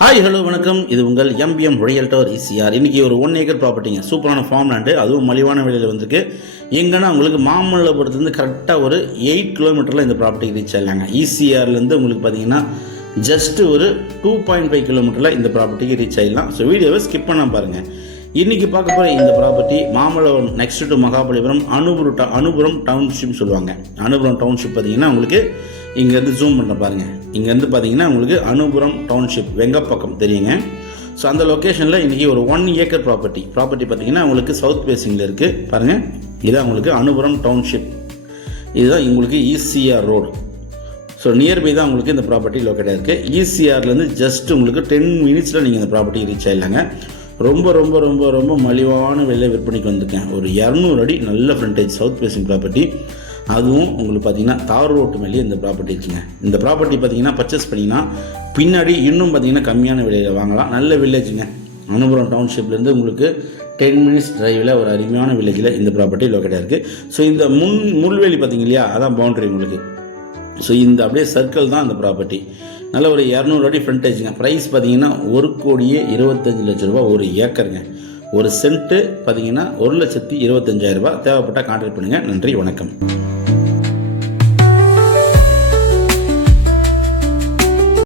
Hi hello வணக்கம். இது உங்கள் எம்பிஎம் ரியல்டர் இசிஆர். இன்றைக்கி ஒரு 1 ஏக்கர் ப்ராப்பர்ட்டிங்க, சூப்பரான ஃபார்ம் லேண்டு, அதுவும் மலிவான விலையில் வந்திருக்கு. எங்கன்னா உங்களுக்கு மாமல்லபுரத்துலேருந்து கரெக்டாக ஒரு 8 கிலோமீட்டரில் இந்த ப்ராப்பர்ட்டிக்கு ரீச் ஆகலாங்க. இசிஆர்லேருந்து உங்களுக்கு பார்த்தீங்கன்னா ஜஸ்ட் ஒரு 2.5 கிலோமீட்டரில் இந்த ப்ராப்பர்ட்டிக்கு ரீச் ஆகிடலாம். ஸோ வீடியோவை ஸ்கிப் பண்ணால் பாருங்கள். இன்றைக்கி பார்க்க போகிற இந்த ப்ராப்பர்ட்டி Mamallapuram next to Mahabalipuram Anupuram township சொல்லுவாங்க. அனுபுரம் டவுன்ஷிப் பார்த்தீங்கன்னா உங்களுக்கு இங்கேருந்து ஜூம் பண்ண பாருங்கள். இங்கேருந்து பார்த்தீங்கன்னா உங்களுக்கு அனுபுரம் டவுன்ஷிப் வெங்கப்பக்கம் தெரியுங்க. ஸோ அந்த லொக்கேஷனில் இன்றைக்கி ஒரு 1 ஏக்கர் ப்ராப்பர்ட்டி பார்த்தீங்கன்னா உங்களுக்கு சவுத் ஃபேஸிங்கில் இருக்குது பாருங்கள். இதுதான் உங்களுக்கு அனுபுரம் டவுன்ஷிப், இதுதான் உங்களுக்கு இசிஆர் ரோடு. ஸோ நியர்பை தான் உங்களுக்கு இந்த ப்ராப்பர்ட்டி லொக்கேட்டாக இருக்குது. இசிஆர்லேருந்து ஜஸ்ட் உங்களுக்கு 10 மினிட்ஸில் நீங்கள் இந்த ப்ராப்பர்ட்டி ரீச் ஆகிடலாங்க. ரொம்ப ரொம்ப ரொம்ப ரொம்ப மலிவான விலை விற்பனைக்கு வந்திருக்கேன். ஒரு 200 அடி நல்ல ஃப்ரண்டேஜ் சவுத் ஃபேஸிங் ப்ராப்பர்ட்டி, அதுவும் உங்களுக்கு பார்த்தீங்கன்னா தார் ரோட்டு மேலேயே இந்த ப்ராப்பர்ட்டி இருக்குங்க. இந்த ப்ராப்பர்ட்டி பார்த்தீங்கன்னா பர்ச்சேஸ் பண்ணிங்கன்னா பின்னாடி இன்னும் பார்த்தீங்கன்னா கம்மியான விலையில் வாங்கலாம். நல்ல வில்லேஜுங்க. அனுபுரம் டவுன்ஷிப்லேருந்து உங்களுக்கு 10 மினிட்ஸ் டிரைவில் ஒரு அருமையான வில்லேஜில் இந்த ப்ராப்பர்ட்டி லொக்கேட்டாக இருக்குது. ஸோ இந்த முள்வேலி பார்த்தீங்க இல்லையா, அதான் பவுண்டரி உங்களுக்கு. ஸோ இந்த அப்படியே சர்க்கிள் தான் இந்த ப்ராப்பர்ட்டி. நல்ல ஒரு 200 அடி ஃப்ரண்டேஜுங்க. ப்ரைஸ் பார்த்தீங்கன்னா 1,25,00,000 ரூபா ஒரு ஏக்கருங்க. ஒரு சென்ட்டு பார்த்தீங்கன்னா 1,25,000 ரூபா. தேவைப்பட்டால் கான்டாக்ட் பண்ணுங்கள். நன்றி, வணக்கம்.